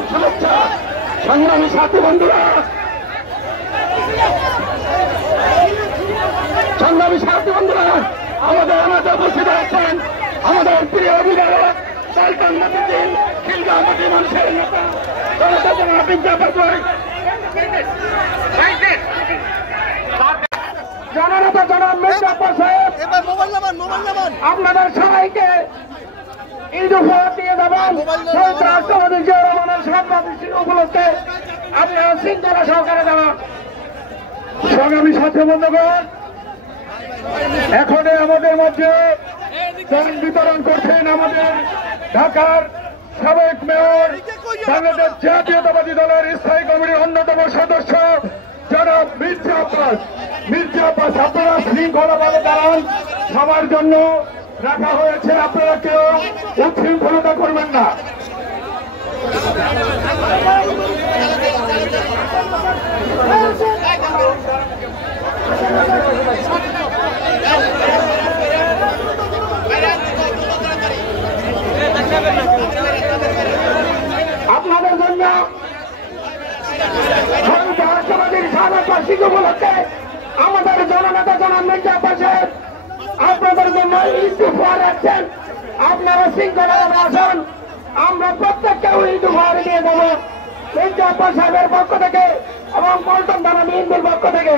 আদাব শুভেচ্ছা। সংগ্রামী সাথী বন্ধুরা, সংগ্রামী সাথী বন্ধুরা, আমাদের উপস্থিত হয়েছেন আমাদের প্রিয় অভিভাবক সালমান মতিউদ্দিন, খিলগাঁও মাটি মানুষের নেতা জননেতা জনাব মির্জা আব্বাস সাহেব। আপনাদের সবাইকে ঈদ উপহার দিয়ে যাবেন। শহীদ রাষ্ট্রপতি জিয়াউর রহমানের শতবার্ষিকী উপলক্ষে আপনারা শৃঙ্খলা সহকারে যাবেন। সংগ্রামী সাথী বন্ধুগণ, এখন আমাদের মধ্যে ত্রাণ বিতরণ করছেন আমাদের ঢাকার সাবেক মেয়র, বাংলাদেশ জাতীয়তাবাদী দলের স্থায়ী কমিটির অন্যতম সদস্য জনাব মির্জা আব্বাস। মির্জা আব্বাস, আপনারা শৃঙ্খলাভাবে দাঁড়ান, সবার জন্য রাখা হয়েছে, আপনারা কেউ উচ্ছৃঙ্খলতা করবেন না। আপনাদের জন্য রাষ্ট্রপতির শতবার্ষিকী উপলক্ষে আমাদের জননেতা জনাব মির্জা আব্বাসের আপনাদের জন্য ঈদ উপহার রাখছেন। আপনারা শৃঙ্খলাভাবে আসুন, আমরা প্রত্যেককে ঈদ উপহার নিয়ে দেবো মির্জা আব্বাস সাহেবের পক্ষ থেকে এবং পল্টন থানা বিএনপির পক্ষ থেকে।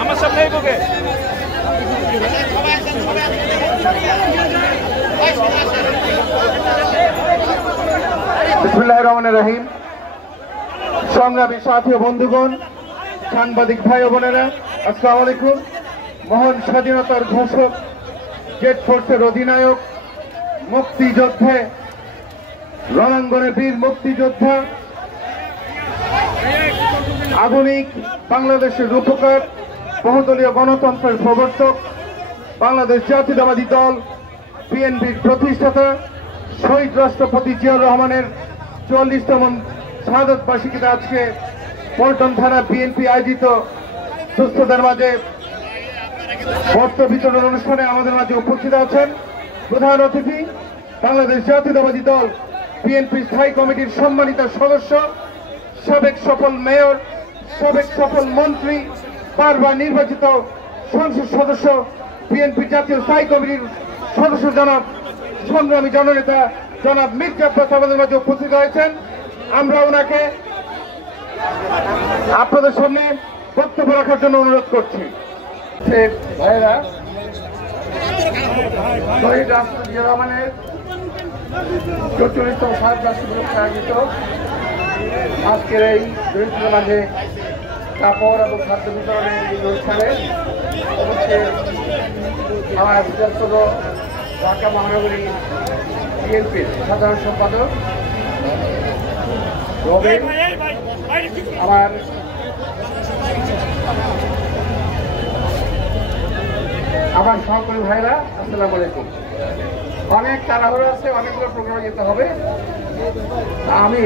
আমার সামনে বিসমিল্লাহির রহমানির রহিম। সংগ্রামী সাথী ও বন্ধুগণ, সাংবাদিক ভাই ও বোনেরা, আসসালামু আলাইকুম। মহান স্বাধীনতার ঘোষক, জেড ফোর্সের অধিনায়ক, মুক্তিযুদ্ধে রণাঙ্গনে বীর মুক্তিযোদ্ধা, আধুনিক বাংলাদেশের রূপকার, বহুদলীয় গণতন্ত্রের প্রবর্তক, বাংলাদেশ জাতীয়তাবাদী দল বিএনপির প্রতিষ্ঠাতা শহীদ রাষ্ট্রপতি জিয়াউর রহমানের ৪৪তম শাহাদত বার্ষিকীতে আজকে পল্টন থানা বিএনপি আয়োজিত সুস্থতার মাঝে বস্ত্র বিতরণ অনুষ্ঠানে আমাদের মাঝে উপস্থিত আছেন প্রধান অতিথি, বাংলাদেশ জাতীয়তাবাদী দল বিএনপি স্থায়ী কমিটির সম্মানিত সদস্য, সাবেক সফল মেয়র, সাবেক সফল মন্ত্রী, বারবার নির্বাচিত সংসদ সদস্য, বিএনপি জাতীয় স্থায়ী কমিটির সদস্য জনাব সংগ্রামী জননেতা জনাব মির্জা আব্বাস আমাদের মাঝে উপস্থিত হয়েছেন। আমরা ওনাকে আপনাদের সামনে বক্তব্য রাখার জন্য অনুরোধ করছি। ভাইয়েরা, শহীদ রাষ্ট্রপতি জিয়াউর রহমানের ৪৪তম শাহাদত বার্ষিকী উপলক্ষে আয়োজিত আজকের এই দরিদ্রদের মাঝে কাপড় এবং খাদ্য বিতরণের এই অনুষ্ঠানে অবশ্যই আমার বৃহত্তর ঢাকা মহানগরী বিএনপির সাধারণ সম্পাদক রবিন, আমার সহকর্মী ভাইরা, আসসালামু আলাইকুম। অনেক তাড়াহুড়ো আছে, অনেকগুলো প্রোগ্রামে যেতে হবে। আমি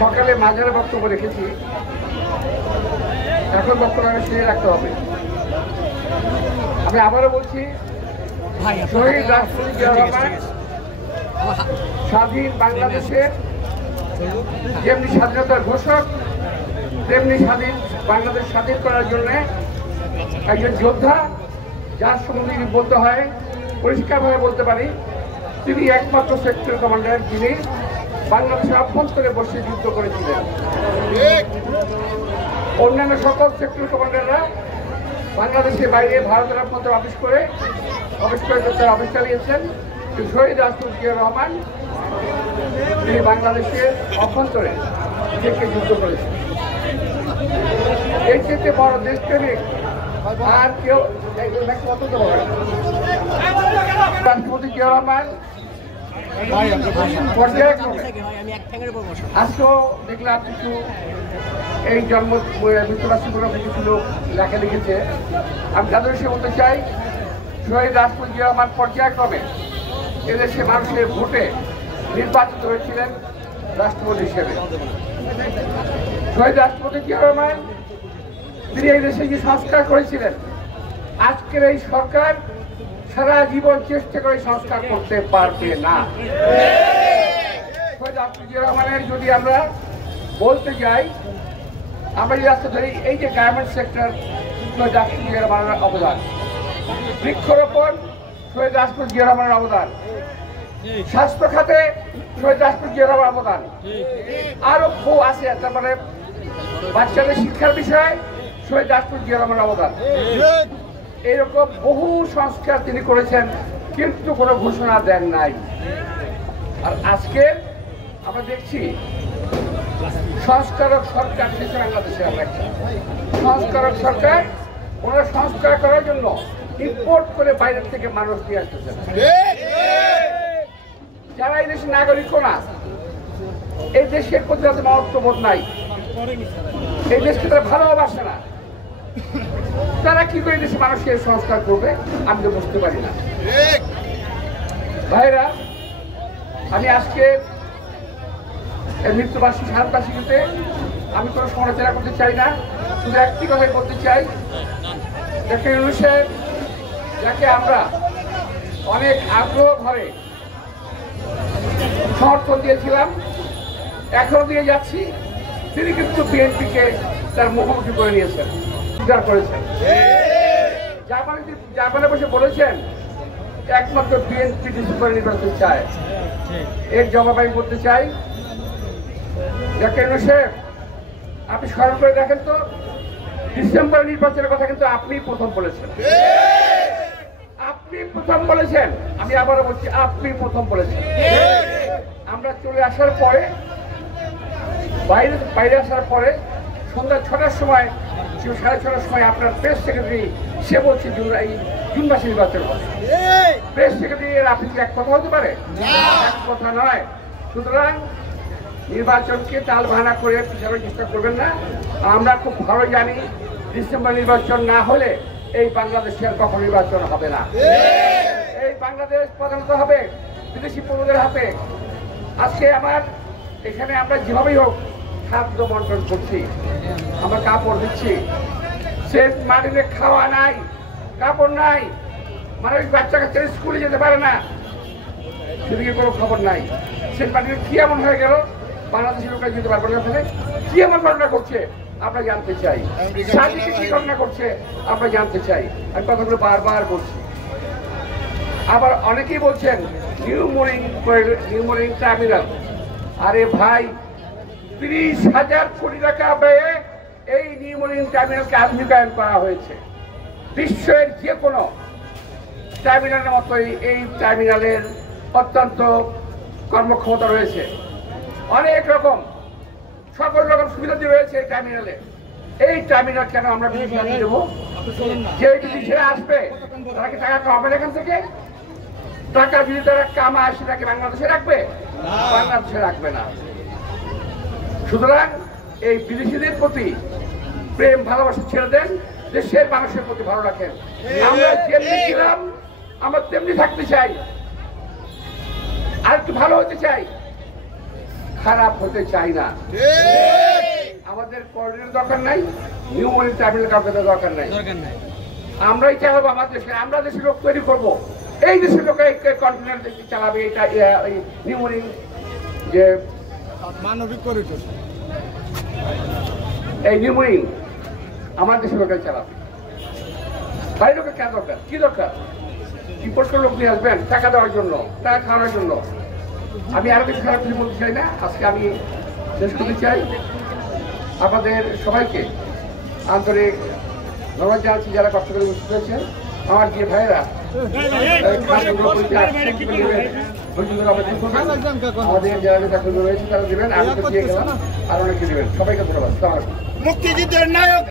সকালে মাঝারে বক্তব্য রেখেছি, এখন বক্তব্য শেষে রাখতে হবে। আমি আবারও বলছি, শহীদ রাষ্ট্রপতি জিয়াউর রহমান স্বাধীন বাংলাদেশের যেমনি স্বাধীনতার ঘোষক, তেমনি স্বাধীন বাংলাদেশ স্বাধীন করার জন্য একজন যোদ্ধা, যার সম্বন্ধে বলতে হয়, পরিষ্কারভাবে বলতে পারি, তিনি একমাত্র সেক্টর কমান্ডার যিনি বাংলাদেশের অভ্যন্তরে বসে যুদ্ধ করেছিলেন। অন্যান্য সকল সেক্টর কমান্ডাররা বাংলাদেশের বাইরে ভারতের অভ্যন্তরে অফিস করে তারা অফিস চালিয়েছেন। শহীদ রাষ্ট্রপতি জিয়াউর রহমান তিনি বাংলাদেশের অভ্যন্তরে থেকে যুদ্ধ করেছেন। এই ক্ষেত্রে বড় দেশপ্রেমিক আর কেউ অত্যন্ত বড়। রাষ্ট্রপতি জিয়াউর রহমান আজকেও দেখলাম কিছু এই জন্ম মৃত্যুবার্ষিকী কিছু লোক লেখা লিখেছে। আমি তাদের সে বলতে চাই, শহীদ রাষ্ট্রপতি জিয়াউর রহমান পর্যায়ক্রমে এদেশে মানুষের ভোটে নির্বাচিত হয়েছিলেন রাষ্ট্রপতি হিসেবে। শহীদ রাষ্ট্রপতি জিয়া রহমান তিনি এই দেশে যে সংস্কার করেছিলেন, আজকের এই সরকার সারা জীবন চেষ্টা করে সংস্কার করতে পারবে না। শহীদ রাষ্ট্রপতি জিয়া রহমানের যদি আমরা বলতে যাই, আমরা যে রাস্তা ধরি, এই যে গার্মেন্টস সেক্টর শহীদ রাষ্ট্রপতি জিয়া রহমানের অবদান, বৃক্ষরোপণ শহীদ রাষ্ট্রপতি জিয়া রহমানের অবদান, স্বাস্থ্য খাতে শহীদ রাষ্ট্রপতি জিয়া রহমানের অবদান, আরো বহু আছে। তারপরে বাচ্চাদের শিক্ষার বিষয়ে শহীদ রাষ্ট্রপতি জিয়া রহমানের অবদান। এরকম বহু সংস্কার তিনি করেছেন, কিন্তু কোনো ঘোষণা দেন নাই। আর আজকে আমরা দেখছি সংস্কারক সরকার শেষে বাংলাদেশে আমরা একটা সংস্কারক সরকার, ওনারা সংস্কার করার জন্য ইম্পোর্ট করে বাইরের থেকে মানুষ নিয়ে আসতেছেন, যারা এই দেশের নাগরিকও না, এই দেশের প্রতি তাদের মহত্ববোধ নাই, এই দেশকে তারা ভালোবাসে না। তারা কি করে দেশে মানুষের সংস্কার করবে আমি তো বুঝতে পারি না। ভাইরা, আমি আজকে মৃত্যুবার্ষিকী শারদবার্ষিকীতে আমি কোনো সমালোচনা করতে চাই না, শুধু একটি কথাই বলতে চাই, ডক্টর ইউনূস সাহেব যাকে আমরা অনেক আগ্রহ ভরে সমর্থন দিয়েছিলাম, এখনো দিয়ে যাচ্ছি, তিনি কিন্তু বিএনপিকে তার মুখোমুখি করে নিয়েছেন, স্বীকার করেছেন। জাপানে বসে বলেছেন একমাত্র বিএনপি ডিসেম্বর নির্বাচন চায়। এর জবাব আমি বলতে চাই, ডক্টর ইউনূস সাহেব আপনি স্মরণ করে দেখেন তো, ডিসেম্বর নির্বাচনের কথা কিন্তু আপনি প্রথম বলেছেন, আপনি প্রথম বলেছেন। আমি আবারও বলছি, আপনি প্রথম বলেছেন। আমরা চলে আসার পরে, বাইরে আসার পরে সন্ধ্যা 6টার সময়, 6:30টার সময় আপনার প্রেস সেক্রেটারি সে বলছে জুন মাসে নির্বাচন হবে। প্রেস সেক্রেটারি এর আপনি এক কথা হতে পারে? এক কথা নয়। সুতরাং নির্বাচনকে তাল বাহানা করে পিছানোর চেষ্টা করবেন না। আমরা খুব ভালো জানি ডিসেম্বর নির্বাচন না হলে এই বাংলাদেশের কখন নির্বাচন হবে না। এই বাংলাদেশ প্রধানত হবে বিদেশি পণ্যদের হাতে। আজকে আমার এখানে আমরা যেভাবেই হোক খাদ্য বন্টন করছি, আমরা কাপড় দিচ্ছি, সে মাটিতে খাওয়া নাই, কাপড় নাই, মানুষ বাচ্চা কাচ্চা স্কুলে যেতে পারে না, সেদিকে কোনো খবর নাই। সে মাটিতে কি এমন হয়ে গেল, বাংলাদেশের লোকরা যেতে পারবে না, কি এমন ঘটনা করছে আমরা জানতে চাই, সাদিকে কি ঘটনা করছে আমরা জানতে চাই। আমি কথাগুলো বারবার বলছি। আবার অনেকেই বলছেন নিউ মরিং টার্মিনাল। আরে ভাই, 30,000 কোটি টাকা ব্যয়ে এই নিউ মরিং টার্মিনালকে আধুনিকায়ন করা হয়েছে। বিশ্বের যে কোনো টার্মিনালের মতোই এই টার্মিনালের অত্যন্ত কর্মক্ষমতা রয়েছে, অনেক রকম সকল রকম সুবিধা রয়েছে এই টার্মিনালে। এই টার্মিনাল কেন আমরা বিদেশে দেবো? যে বিদেশিরা আসবে তারা কি টাকা কামাবে এখান থেকে? টাকা যদি তারা কামায় সেটাকে বাংলাদেশে রাখবে? বাংলাদেশে রাখবে না। সুতরাং এই বিদেশিদের প্রতি প্রেম ভালোবাসা ছেড়ে দেন, দেশের মানুষের প্রতি ভালো রাখেন। আমরা যেমনি ছিলাম আমরা তেমনি থাকতে চাই, আর একটু ভালো হতে চাই, খারাপ হতে চাই না। আমাদের কর্ডিনের দরকার নাই, নিউ মরিং টার্মিনাল কাউকে দরকার নাই। আমরাই চালাবো আমার দেশে, আমরা দেশের লোক তৈরি করবো, এই দেশের লোক কন্টেনার চালাবে। এটা নিউ মরিং যে মানবিক করিডোর, এই নিউ মরিং আমার দেশের লোকের চালাবে। বাইরের লোকের কেন দরকার? কি দরকার? ইম্পোর্ট করে লোক নিয়ে আসবেন টাকা দেওয়ার জন্য, টাকা খাওয়ানোর জন্য। আমি আরো কিছু খারাপ কিছু বলতে চাই না। আজকে আমি শেষ করতে চাই, আপনাদের সবাইকে আন্তরিক ধন্যবাদ জানাচ্ছি যারা কষ্ট করে উপস্থিত হয়েছেন। আমার যে ভাইয়েরা আমাদের যারা নেতাকর্মী রয়েছে তারা দেবেন, আমি তো দিয়ে গেলাম, আর অনেকে দেবেন। সবাইকে ধন্যবাদ। মুক্তিযুদ্ধের নায়ক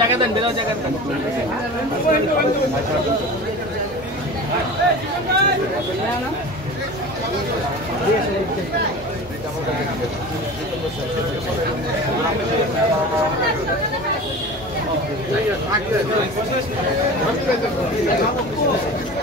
জায়গা দেন, বেরো জায়গা দেন। Thank you.